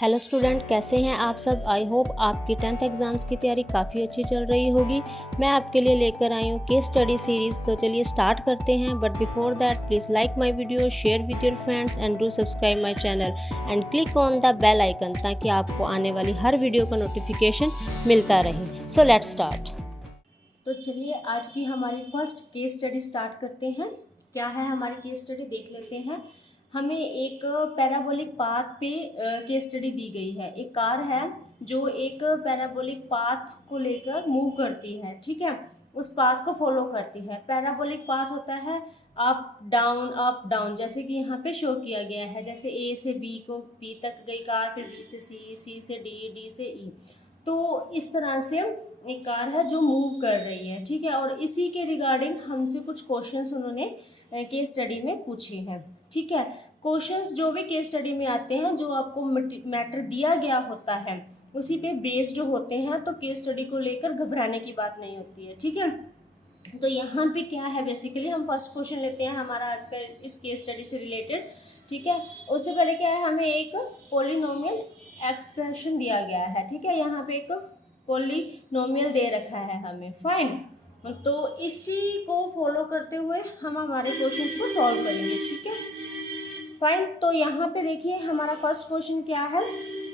Hello student, कैसे हैं आप सब। आई होप आपकी 10th एग्ज़ाम्स की तैयारी काफ़ी अच्छी चल रही होगी। मैं आपके लिए लेकर आई हूँ केस स्टडी सीरीज़। तो चलिए स्टार्ट करते हैं। But before that please like my video, share with your friends and do subscribe my channel and click on the bell icon ताकि आपको आने वाली हर वीडियो का नोटिफिकेशन मिलता रहे। So let's start. तो चलिए आज की हमारी फर्स्ट केस स्टडी स्टार्ट करते हैं। क्या है हमारी केस स्टडी देख लेते हैं। हमें एक पैराबोलिक पाथ पे केस स्टडी दी गई है। एक कार है जो एक पैराबोलिक पाथ को लेकर मूव करती है, ठीक है, उस पाथ को फॉलो करती है। पैराबोलिक पाथ होता है अप डाउन, जैसे कि यहाँ पे शो किया गया है। जैसे ए से बी को बी तक गई कार, फिर बी से सी से डी से ई। तो इस तरह से एक कार है जो मूव कर रही है, ठीक है। और इसी के रिगार्डिंग हमसे कुछ क्वेश्चंस उन्होंने केस स्टडी में पूछे हैं, ठीक है। क्वेश्चंस जो भी केस स्टडी में आते हैं, जो आपको मैटर दिया गया होता है उसी पे बेस्ड होते हैं, तो केस स्टडी को लेकर घबराने की बात नहीं होती है, ठीक है। तो यहाँ पे क्या है, बेसिकली हम फर्स्ट क्वेश्चन लेते हैं हमारा आज का इस केस स्टडी से रिलेटेड, ठीक है। उससे पहले क्या है, हमें एक पॉलिनोमियल एक्सप्रेशन दिया गया है, ठीक है। यहाँ पे एक पॉलिनोमियल दे रखा है हमें, फाइन। तो इसी को फॉलो करते हुए हम हमारे क्वेश्चंस को सॉल्व करेंगे, ठीक है, फाइन। तो यहाँ पे देखिए हमारा फर्स्ट क्वेश्चन क्या है,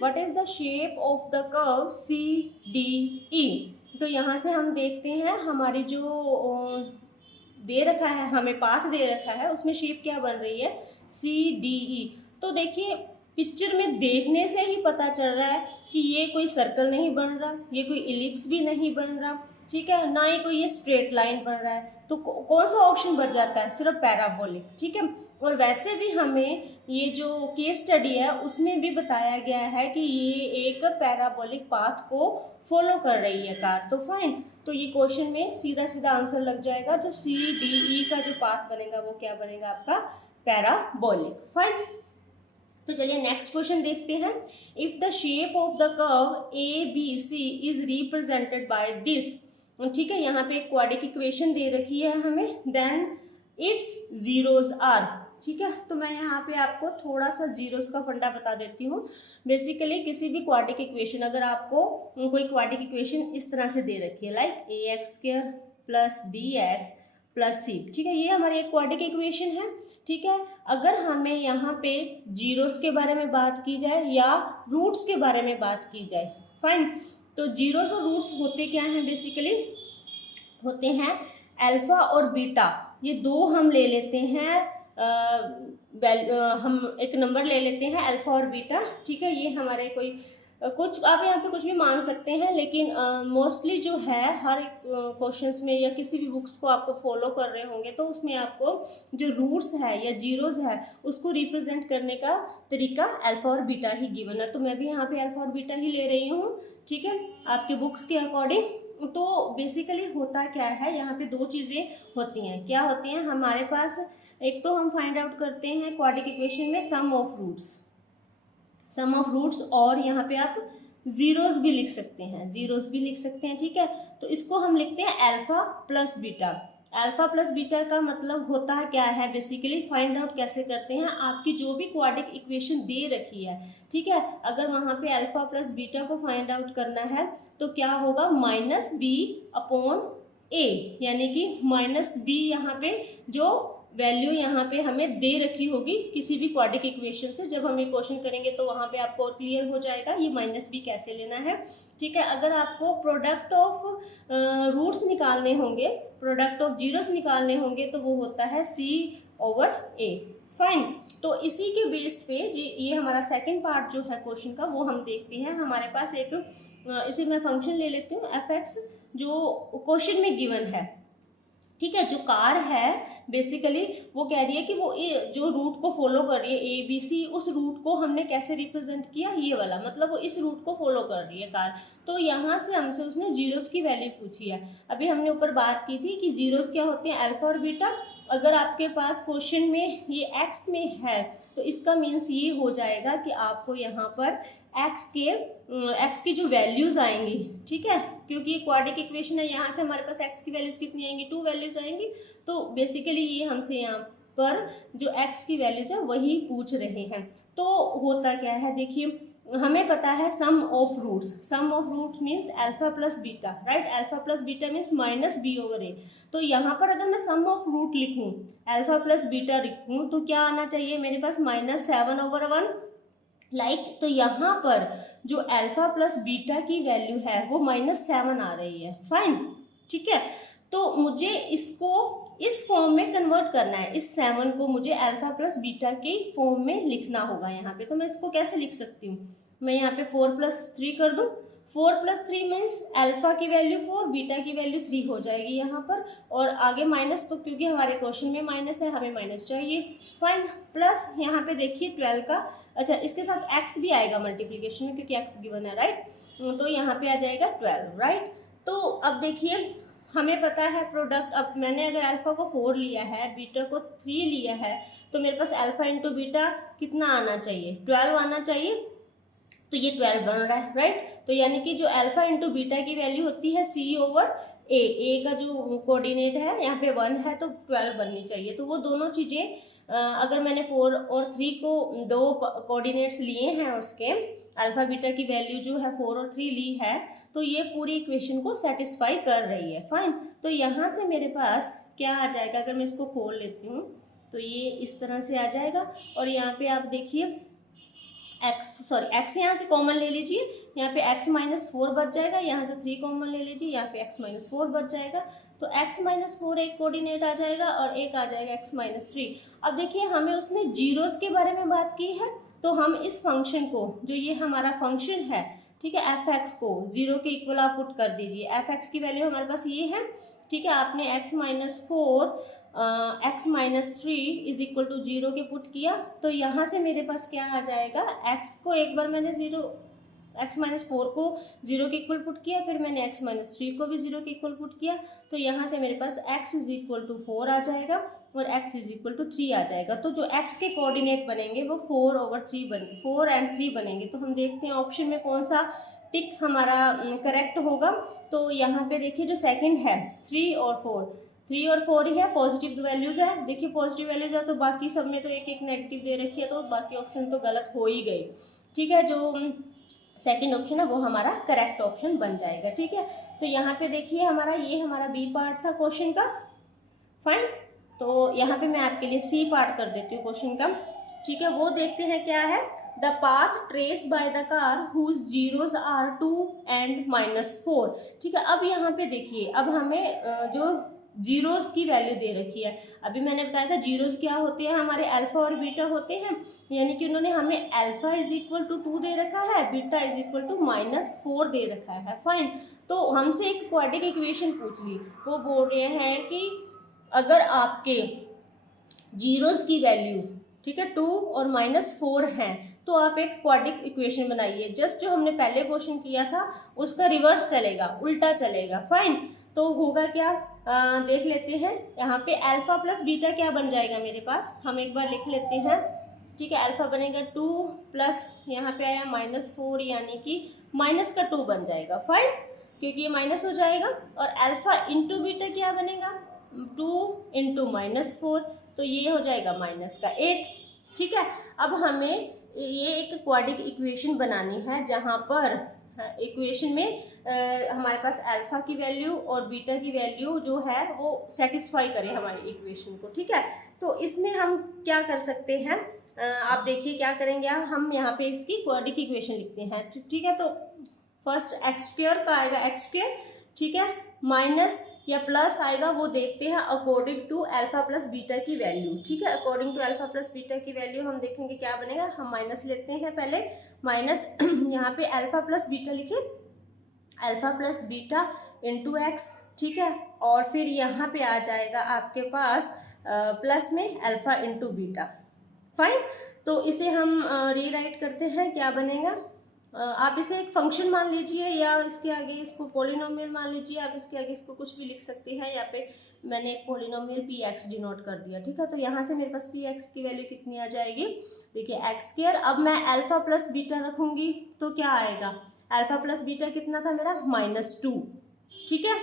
what is the shape of the curve C D E. तो यहाँ से हम देखते हैं हमारी जो दे रखा है, हमें पाथ दे रखा है, उसमें शेप क्या बन रही है, सी डी ई। तो देखिए पिक्चर में देखने से ही पता चल रहा है कि ये कोई सर्कल नहीं बन रहा, ये कोई इलिप्स भी नहीं बन रहा, ठीक है, ना ही कोई ये स्ट्रेट लाइन बन रहा है। तो कौन सा ऑप्शन बच जाता है, सिर्फ पैराबोलिक, ठीक है। और वैसे भी हमें ये जो केस स्टडी है उसमें भी बताया गया है कि ये एक पैराबोलिक पाथ को फॉलो कर रही है कार, तो फाइन। तो ये क्वेश्चन में सीधा सीधा आंसर लग जाएगा। तो सी डी ई का जो पाथ बनेगा वो क्या बनेगा, आपका पैराबोलिक, फाइन। तो चलिए नेक्स्ट क्वेश्चन देखते हैं। If the shape of the curve A B C is represented by this, ठीक है, यहाँ पे एक क्वाड्रिक इक्वेशन दे रखी है हमें, देन इट्स जीरोज आर, ठीक है। तो मैं यहाँ पे आपको थोड़ा सा जीरोस का फंडा बता देती हूँ। बेसिकली किसी भी क्वाड्रिक इक्वेशन, अगर आपको कोई क्वाड्रिक इक्वेशन इस तरह से दे रखी है, like a x square plus b x plus c, ठीक है, ये हमारी एक क्वाड्रिक इक्वेशन है, ठीक है। अगर हमें यहाँ पे जीरोस के बारे में बात की जाए या रूट्स के बारे में बात की जाए, फाइन। तो जीरोस और रूट्स होते क्या हैं, बेसिकली होते हैं अल्फा और बीटा। ये दो हम ले लेते हैं, हम एक नंबर ले लेते हैं अल्फा और बीटा, ठीक है। ये हमारे कोई कुछ आप यहाँ पे कुछ भी मान सकते हैं, लेकिन मोस्टली जो है हर एक क्वेश्चंस में या किसी भी बुक्स को आपको फॉलो कर रहे होंगे तो उसमें आपको जो रूट्स है या जीरोस है उसको रिप्रेजेंट करने का तरीका अल्फा और बीटा ही गिवन है। तो मैं भी यहाँ पे अल्फा और बीटा ही ले रही हूँ, ठीक है, आपके बुक्स के अकॉर्डिंग। तो बेसिकली होता क्या है, यहाँ पे दो चीज़ें होती हैं। क्या होती हैं हमारे पास, एक तो हम फाइंड आउट करते हैं क्वाड्रिक इक्वेशन में सम ऑफ रूट्स, और यहाँ पे आप जीरोस भी लिख सकते हैं, ठीक है। तो इसको हम लिखते हैं alpha plus beta. Alpha plus beta का मतलब होता है क्या है, बेसिकली फाइंड आउट कैसे करते हैं, आपकी जो भी क्वाड्रिक इक्वेशन दे रखी है, ठीक है, अगर वहाँ पे अल्फा प्लस बीटा को फाइंड आउट करना है तो क्या होगा, माइनस बी अपॉन ए, यानी कि माइनस बी यहाँ पे जो वैल्यू यहाँ पे हमें दे रखी होगी किसी भी क्वाड्रिक इक्वेशन से। जब हम ये क्वेश्चन करेंगे तो वहाँ पे आपको और क्लियर हो जाएगा ये माइनस बी कैसे लेना है, ठीक है। अगर आपको प्रोडक्ट ऑफ रूट्स निकालने होंगे, प्रोडक्ट ऑफ जीरोस निकालने होंगे, तो वो होता है सी ओवर ए, फाइन। तो इसी के बेस्ड पे ये हमारा सेकंड पार्ट जो है क्वेश्चन का वो हम देखते हैं। हमारे पास एक इसे मैं फंक्शन ले लेती हूँ एफ एक्स, जो क्वेश्चन में गिवन है, ठीक है। जो कार है बेसिकली वो कह रही है कि वो जो रूट को फॉलो कर रही है ए बी सी, उस रूट को हमने कैसे रिप्रेजेंट किया, ये वाला, मतलब वो इस रूट को फॉलो कर रही है कार। तो यहाँ से हमसे उसने जीरोस की वैल्यू पूछी है। अभी हमने ऊपर बात की थी कि जीरोस क्या होते हैं, अल्फा और बीटा। अगर आपके पास क्वेश्चन में ये एक्स में है तो इसका मीन्स ये हो जाएगा कि आपको यहाँ पर एक्स की जो वैल्यूज़ आएंगी, ठीक है, क्योंकि ये क्वाड्रिक इक्वेशन है, यहाँ से हमारे पास एक्स की वैल्यूज़ कितनी आएंगी, 2 वैल्यूज़ आएंगी। तो बेसिकली ये हमसे यहाँ पर जो एक्स की वैल्यूज़ है वही पूछ रहे हैं। तो होता क्या है, देखिए हमें पता है sum of roots, sum of root means alpha plus beta, right. Alpha plus beta means minus b over a. तो यहाँ पर अगर मैं सम ऑफ रूट लिखूँ, अल्फा प्लस बीटा लिखूँ, तो क्या आना चाहिए मेरे पास, -7/1 लाइक। तो यहाँ पर जो अल्फा प्लस बीटा की वैल्यू है वो -7 आ रही है, फाइन, ठीक है। तो मुझे इसको इस फॉर्म में कन्वर्ट करना है, इस 7 को मुझे अल्फा प्लस बीटा के फॉर्म में लिखना होगा यहाँ पे। तो मैं इसको कैसे लिख सकती हूँ, मैं यहाँ पे 4+3 कर दूँ। 4+3 मीन्स अल्फा की वैल्यू 4, बीटा की वैल्यू 3 हो जाएगी यहाँ पर, और आगे माइनस, तो क्योंकि हमारे क्वेश्चन में माइनस है, हमें माइनस चाहिए, फाइन। प्लस यहाँ पे देखिए 12 का, अच्छा इसके साथ x भी आएगा मल्टीप्लीकेशन में, क्योंकि x गिवन है, राइट। तो यहाँ पे आ जाएगा 12, राइट। तो अब देखिए हमें पता है प्रोडक्ट, अब मैंने अगर अल्फा को 4 लिया है, बीटा को 3 लिया है, तो मेरे पास अल्फा इंटू बीटा कितना आना चाहिए, 12 आना चाहिए। तो ये 12 बन रहा है, राइट। तो यानी कि जो अल्फा इंटू बीटा की वैल्यू होती है C/A का जो कोऑर्डिनेट है यहाँ पे 1 है, तो 12 बननी चाहिए। तो वो दोनों चीज़ें अगर मैंने 4 और 3 को दो कोऑर्डिनेट्स लिए हैं उसके, अल्फा बीटा की वैल्यू जो है 4 और 3 ली है, तो ये पूरी इक्वेशन को सेटिस्फाई कर रही है, फाइन। तो यहाँ से मेरे पास क्या आ जाएगा, अगर मैं इसको खोल लेती हूँ तो ये इस तरह से आ जाएगा। और यहाँ पे आप देखिए x यहाँ से कॉमन ले लीजिए, यहाँ पे x-4 बच जाएगा, यहाँ से 3 कॉमन ले लीजिए, यहाँ पे x-4 बच जाएगा। तो x-4 एक कोऑर्डिनेट आ जाएगा और एक आ जाएगा x-3। अब देखिए हमें उसने जीरोस के बारे में बात की है, तो हम इस फंक्शन को, जो ये हमारा फंक्शन है, ठीक है, f(x) को 0 के इक्वल आप पुट कर दीजिए। f(x) की वैल्यू हमारे पास ये है, ठीक है। आपने x-4 x-3 is equal to 0 के पुट किया, तो यहाँ से मेरे पास क्या आ जाएगा, x को एक बार मैंने x-4 को 0 के इक्वल पुट किया, फिर मैंने x-3 को भी 0 के इक्वल पुट किया, तो यहाँ से मेरे पास x इज इक्वल टू 4 आ जाएगा और x इज इक्वल टू 3 आ जाएगा। तो जो x के कोऑर्डिनेट बनेंगे वो 4 एंड 3 बनेंगे। तो हम देखते हैं ऑप्शन में कौन सा टिक हमारा करेक्ट होगा। तो यहाँ पे देखिए जो सेकंड है 3 और 4 ही है, पॉजिटिव वैल्यूज है। देखिए पॉजिटिव वैल्यूज है तो बाकी सब में तो एक एक नेगेटिव दे रखी है, तो बाकी ऑप्शन तो गलत हो ही गई, ठीक है। जो सेकंड ऑप्शन है वो हमारा करेक्ट ऑप्शन बन जाएगा, ठीक है। तो यहाँ पे देखिए ये हमारा बी पार्ट था क्वेश्चन का, फाइन। तो यहाँ पे मैं आपके लिए सी पार्ट कर देती हूँ क्वेश्चन का, ठीक है। वो देखते हैं क्या है, the path trace by the car whose zeros are 2 and -4, ठीक है। अब यहाँ पे देखिए, अब हमें जो जीरोस की वैल्यू दे रखी है, अभी मैंने बताया था जीरोस क्या होते हैं, हमारे अल्फा और बीटा होते हैं, यानी कि उन्होंने हमें अल्फा इज इक्वल टू 2 दे रखा है, बीटा इज इक्वल टू -4 दे रखा है, फाइन। तो हमसे एक क्वाड्रेटिक इक्वेशन पूछ ली, वो बोल रहे हैं कि अगर आपके जीरोस की वैल्यू, ठीक है, 2 और -4 हैं, तो आप एक क्वाड्रेटिक इक्वेशन बनाइए। जस्ट जो हमने पहले क्वेश्चन किया था उसका रिवर्स चलेगा, उल्टा चलेगा, फाइन। तो होगा क्या, देख लेते हैं। यहाँ पे अल्फा प्लस बीटा क्या बन जाएगा मेरे पास, हम एक बार लिख लेते हैं, ठीक है। अल्फा बनेगा 2 प्लस यहाँ पे आया -4, यानी कि माइनस का 2 बन जाएगा, फाइन, क्योंकि ये माइनस हो जाएगा। और अल्फा इंटू बीटा क्या बनेगा, 2 इंटू -4, तो ये हो जाएगा -8, ठीक है। अब हमें ये एक क्वाड्रेटिक इक्वेशन बनानी है, जहाँ पर इक्वेशन में हमारे पास अल्फा की वैल्यू और बीटा की वैल्यू जो है वो सेटिस्फाई करे हमारी इक्वेशन को, ठीक है। तो इसमें हम क्या कर सकते हैं, आप देखिए क्या करेंगे, हम यहाँ पे इसकी क्वाड्रेटिक इक्वेशन लिखते हैं, ठीक है। तो फर्स्ट x² का आएगा x², ठीक है, माइनस या प्लस आएगा वो देखते हैं according to alpha plus beta की वैल्यू, ठीक है। According to alpha plus beta की वैल्यू हम देखेंगे क्या बनेगा, हम माइनस लेते हैं पहले, माइनस यहाँ पे अल्फा प्लस बीटा लिखे, alpha plus beta into x, ठीक है। और फिर यहाँ पे आ जाएगा आपके पास प्लस में अल्फा इंटू बीटा, फाइन। तो इसे हम रीराइट करते हैं, क्या बनेगा, आप इसे एक फंक्शन मान लीजिए, या इसके आगे इसको पॉलिनोमियल मान लीजिए, आप इसके आगे इसको कुछ भी लिख सकते हैं। यहाँ पे मैंने एक पॉलिनोमियल px डिनोट कर दिया, ठीक है। तो यहाँ से मेरे पास px की वैल्यू कितनी आ जाएगी, देखिए x²। अब मैं अल्फा प्लस बीटा रखूँगी तो क्या आएगा, अल्फा प्लस बीटा कितना था मेरा, -2, ठीक है।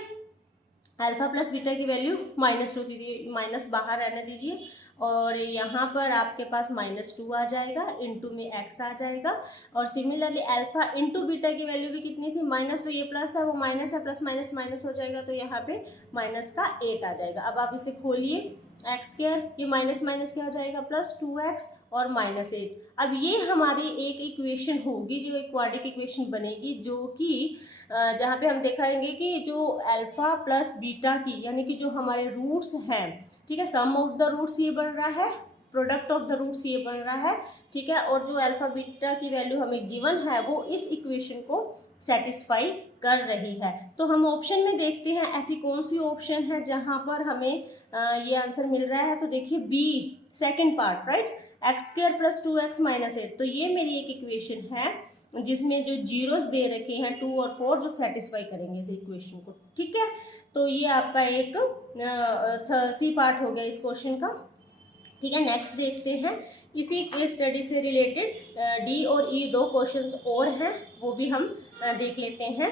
अल्फा प्लस बीटा की वैल्यू -2 थी, माइनस बाहर रहने दीजिए। और यहाँ पर आपके पास -2 आ जाएगा, इंटू में x आ जाएगा। और सिमिलरली अल्फा इंटू बीटा की वैल्यू भी कितनी थी, माइनस, तो ये प्लस है वो माइनस है, प्लस माइनस माइनस हो जाएगा, तो यहाँ पे -8 आ जाएगा। अब आप इसे खोलिए, एक्स स्क्वायर, ये माइनस माइनस क्या हो जाएगा, +2x और -8। अब ये हमारी एक इक्वेशन होगी, जो एक क्वाड्रिक इक्वेशन बनेगी, जो कि जहाँ पे हम दिखाएंगे कि जो अल्फा प्लस बीटा की, यानी कि जो हमारे रूट्स हैं, ठीक है, सम ऑफ द रूट्स ये बन रहा है, प्रोडक्ट ऑफ द रूट्स ये बन रहा है, ठीक है, और जो अल्फा बीटा की वैल्यू हमें गिवन है वो इस इक्वेशन को सेटिस्फाई कर रही है। तो हम ऑप्शन में देखते हैं ऐसी कौन सी ऑप्शन है जहां पर हमें ये आंसर मिल रहा है। तो देखिए B, second part, right, X square plus 2x minus 8। तो ये मेरी एक इक्वेशन है जिसमें जो जीरोस दे रखे हैं 2 और 4 जो सेटिस्फाई करेंगे इस इक्वेशन को, ठीक है। तो ये आपका एक सी पार्ट हो गया इस क्वेश्चन का, ठीक है। नेक्स्ट देखते हैं, इसी केस स्टडी से रिलेटेड डी और ई 2 क्वेश्चंस और हैं, वो भी हम देख लेते हैं।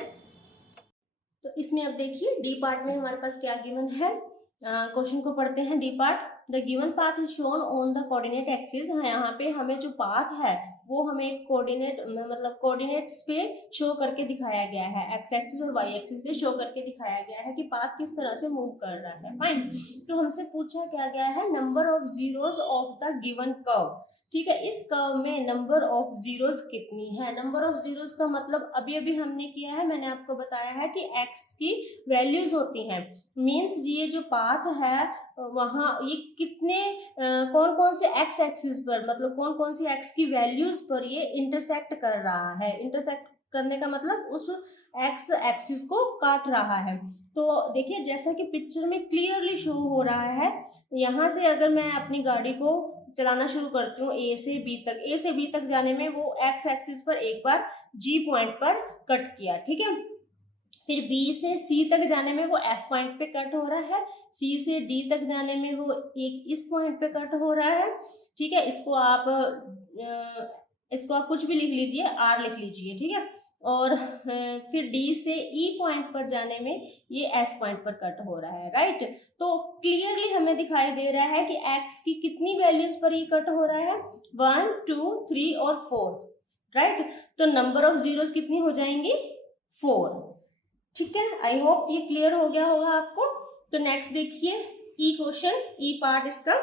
तो इसमें अब देखिए डी पार्ट में हमारे पास क्या गिवन है, क्वेश्चन को पढ़ते हैं। D part, the given path is shown on the coordinate axis. यहाँ पे हमें जो पाथ है वो हमें एक कोऑर्डिनेट, मतलब कोऑर्डिनेट्स पे शो करके दिखाया गया है, एक्स एक्सिस और वाई एक्सिस पे शो करके दिखाया गया है कि पाथ किस तरह से मूव कर रहा है। फाइन, तो हमसे पूछा क्या गया है, number of zeros of the given curve, ठीक है। इस कर्व में नंबर ऑफ जीरोस कितनी है। नंबर ऑफ जीरोस का मतलब अभी अभी हमने किया है, मैंने आपको बताया है कि एक्स की वैल्यूज होती हैं, मीन्स ये जो पाथ है वहाँ ये कितने कौन कौन से एक्स एक्सिस पर, मतलब कौन कौन सी एक्स की वैल्यूज पर ये इंटरसेक्ट कर रहा है। इंटरसेक्ट करने का मतलब उस एक्स एक्सिस को काट रहा है। तो देखिए जैसा कि पिक्चर में क्लियरली शो हो रहा है, यहाँ से अगर मैं अपनी गाड़ी को चलाना शुरू करती हूँ ए से बी तक, ए से बी तक जाने में वो एक्स एक्सिस पर एक बार जी पॉइंट पर कट किया, ठीक है। फिर बी से सी तक जाने में वो एफ पॉइंट पे कट हो रहा है, सी से डी तक जाने में वो एक इस पॉइंट पे कट हो रहा है, ठीक है। इसको आप कुछ भी लिख लीजिए, आर लिख लीजिए, ठीक है। और फिर डी से ई पॉइंट पर जाने में ये एस पॉइंट पर कट हो रहा है, राइट। तो क्लियरली हमें दिखाई दे रहा है कि एक्स की कितनी वैल्यूज पर ये कट हो रहा है, 1 2 3 और 4, राइट। तो नंबर ऑफ जीरोस कितनी हो जाएंगी, 4, ठीक है। आई होप ये क्लियर हो गया होगा आपको। तो नेक्स्ट देखिए ई क्वेश्चन, ई पार्ट इसका,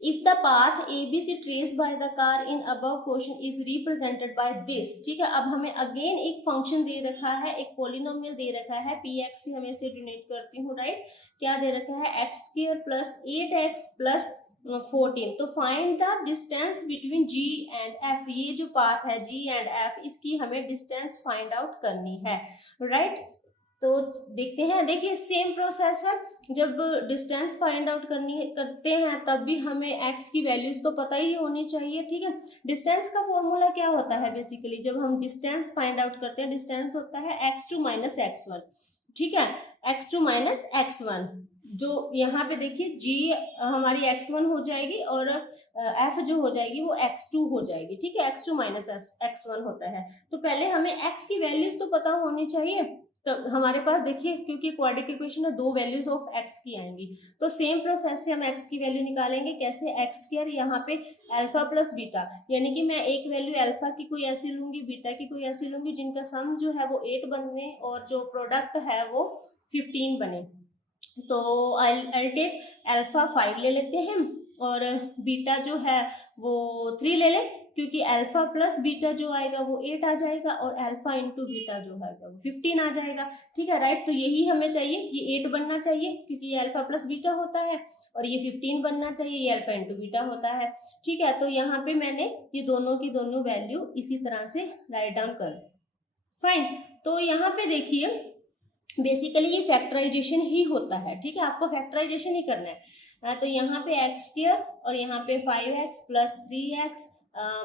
if the path ABC trace by the car in above question is represented by this, ठीक है। अब हमें अगेन एक फंक्शन दे रखा है, एक पॉलिनोमियल दे रखा है, px से हमें इसे डिनोट करती हूँ, राइट। क्या दे रखा है, x square plus 8x plus 14। तो find the distance between G and F, ये जो पाथ है G एंड F, इसकी हमें डिस्टेंस फाइंड आउट करनी है, राइट। तो देखते हैं, देखिए सेम प्रोसेस है, जब डिस्टेंस फाइंड आउट करते हैं तब भी हमें x की वैल्यूज तो पता ही होनी चाहिए, ठीक है। डिस्टेंस का फॉर्मूला क्या होता है, बेसिकली जब हम डिस्टेंस फाइंड आउट करते हैं, डिस्टेंस होता है x2 माइनस x1, ठीक है, x2 माइनस x1। जो यहाँ पे देखिए g हमारी x1 हो जाएगी और f जो हो जाएगी वो x2 हो जाएगी, ठीक है। x2 माइनस x1 होता है। तो पहले हमें x की वैल्यूज तो पता होनी चाहिए। तो हमारे पास देखिए, क्योंकि क्वाड्रिक इक्वेशन है, 2 वैल्यूज ऑफ x की आएंगी, तो सेम प्रोसेस से हम x की वैल्यू निकालेंगे। कैसे, एक्स स्क्वायर, यहाँ पे अल्फा प्लस बीटा, यानी कि मैं एक वैल्यू अल्फा की कोई ऐसी लूंगी, बीटा की कोई ऐसी लूंगी जिनका सम जो है वो 8 बने और जो प्रोडक्ट है वो 15 बने। तो आई टेक अल्फा 5 ले लेते हैं और बीटा जो है वो 3 ले ले, क्योंकि अल्फा प्लस बीटा जो आएगा वो 8 आ जाएगा और अल्फा इंटू बीटा जो आएगा वो 15 आ जाएगा, ठीक है, राइट। तो यही हमें चाहिए, ये 8 बनना चाहिए क्योंकि ये अल्फा प्लस बीटा होता है, और ये 15 बनना चाहिए, ये अल्फा इंटू बीटा होता है, ठीक है। तो यहाँ पे मैंने ये दोनों की दोनों वैल्यू इसी तरह से राइट डाउन कर, फाइन। तो यहाँ पे देखिए बेसिकली ये फैक्टराइजेशन ही होता है, ठीक है, आपको फैक्टराइजेशन ही करना है। तो यहाँ पे एक्स स्क्वायर और यहाँ पे 5x प्लस 3x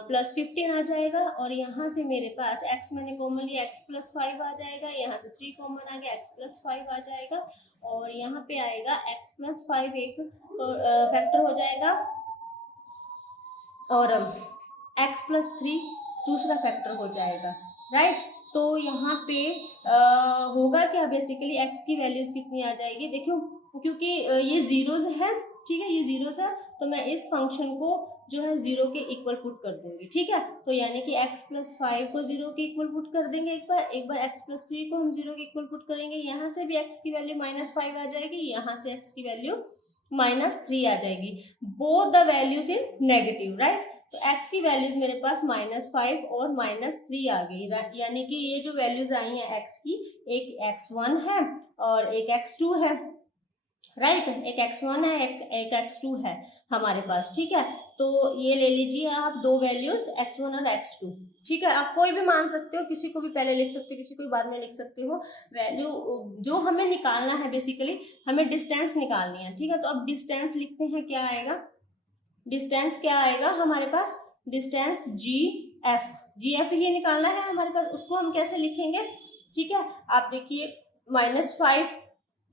प्लस 15 आ जाएगा, और यहाँ से मेरे पास x मैंने कॉमन लिया, x प्लस 5 आ जाएगा, यहाँ से 3 कॉमन आ गया, x प्लस 5 आ जाएगा, और यहाँ पे आएगा x प्लस 5 एक फैक्टर हो जाएगा, और x प्लस 3 दूसरा फैक्टर हो जाएगा, राइट। तो यहाँ पे होगा क्या, बेसिकली x की वैल्यूज कितनी आ जाएगी, देखो क्योंकि ये जीरोज है ठीक है, ये 0 था, तो मैं इस फंक्शन को जो है 0 के इक्वल पुट कर दूंगी, ठीक है। तो यानी कि x+5 को 0 के इक्वल पुट कर देंगे, एक बार x+3 को हम 0 के इक्वल पुट करेंगे, यहाँ से भी x की वैल्यू -5 आ जाएगी, यहाँ से x की वैल्यू -3 आ जाएगी, both the values in negative, right. तो x की वैल्यूज मेरे पास -5 और -3 आ गई, यानी कि ये जो वैल्यूज आई हैं x की, एक x1 है और एक x2 है, राइट। एक x1 है, एक x2 है हमारे पास, ठीक है। तो ये ले लीजिए आप दो वैल्यूज x1 और x2, ठीक है। आप कोई भी मान सकते हो, किसी को भी पहले लिख सकते हो, किसी को भी बाद में लिख सकते हो। वैल्यू जो हमें निकालना है, बेसिकली हमें डिस्टेंस निकालनी है, ठीक है। तो अब डिस्टेंस लिखते हैं, क्या आएगा, डिस्टेंस क्या आएगा हमारे पास, डिस्टेंस GF ही निकालना है हमारे पास। उसको हम कैसे लिखेंगे, ठीक है। आप देखिए -5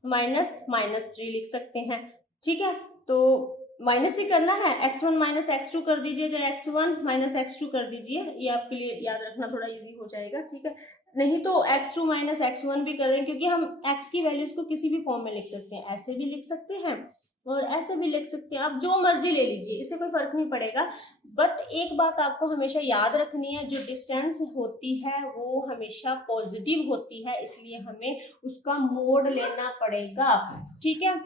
-3 लिख सकते हैं, ठीक है। तो माइनस ही करना है, x1 -x2 कर दीजिए, या x1 -x2 कर दीजिए, ये आपके लिए याद रखना थोड़ा इजी हो जाएगा, ठीक है। नहीं तो x2 -x1 भी कर दें, क्योंकि हम x की वैल्यूज को किसी भी फॉर्म में लिख सकते हैं, ऐसे भी लिख सकते हैं और ऐसे भी लिख सकते हैं, आप जो मर्जी ले लीजिए, इससे कोई फर्क नहीं पड़ेगा। बट एक बात आपको हमेशा याद रखनी है, जो डिस्टेंस होती है वो हमेशा पॉजिटिव होती है, इसलिए हमें उसका मोड लेना पड़ेगा, ठीक है।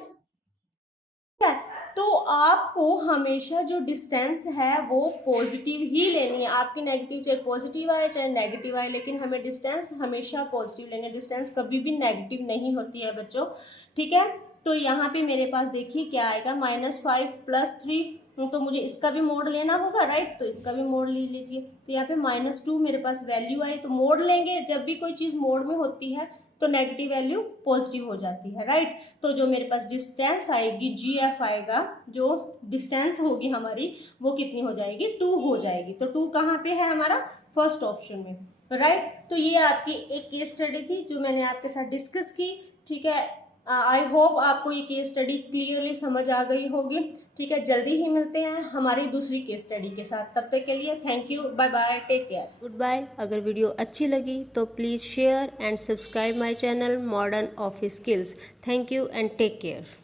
तो आपको हमेशा जो डिस्टेंस है वो पॉजिटिव ही लेनी है, आपकी नेगेटिव चाहे पॉजिटिव आए चाहे नेगेटिव आए, लेकिन हमें डिस्टेंस हमेशा पॉजिटिव लेनी है, डिस्टेंस कभी भी नेगेटिव नहीं होती है बच्चों, ठीक है। तो यहाँ पे मेरे पास देखिए क्या आएगा, -5 + 3, तो मुझे इसका भी मोड लेना होगा, राइट। तो इसका भी मोड ले लीजिए, तो यहाँ पे -2 मेरे पास वैल्यू आई, तो मोड लेंगे, जब भी कोई चीज़ मोड में होती है तो नेगेटिव वैल्यू पॉजिटिव हो जाती है, राइट। तो जो मेरे पास डिस्टेंस आएगी, GF आएगा, जो डिस्टेंस होगी हमारी वो कितनी हो जाएगी, 2 हो जाएगी। तो 2 कहाँ पे है हमारा, फर्स्ट ऑप्शन में, राइट। तो ये आपकी एक केस स्टडी थी जो मैंने आपके साथ डिस्कस की, ठीक है। आई होप आपको ये केस स्टडी क्लियरली समझ आ गई होगी, ठीक है। जल्दी ही मिलते हैं हमारी दूसरी केस स्टडी के साथ, तब तक के लिए thank you, bye bye, take care, good bye. अगर वीडियो अच्छी लगी तो please share and subscribe my channel modern office skills. Thank you and take care.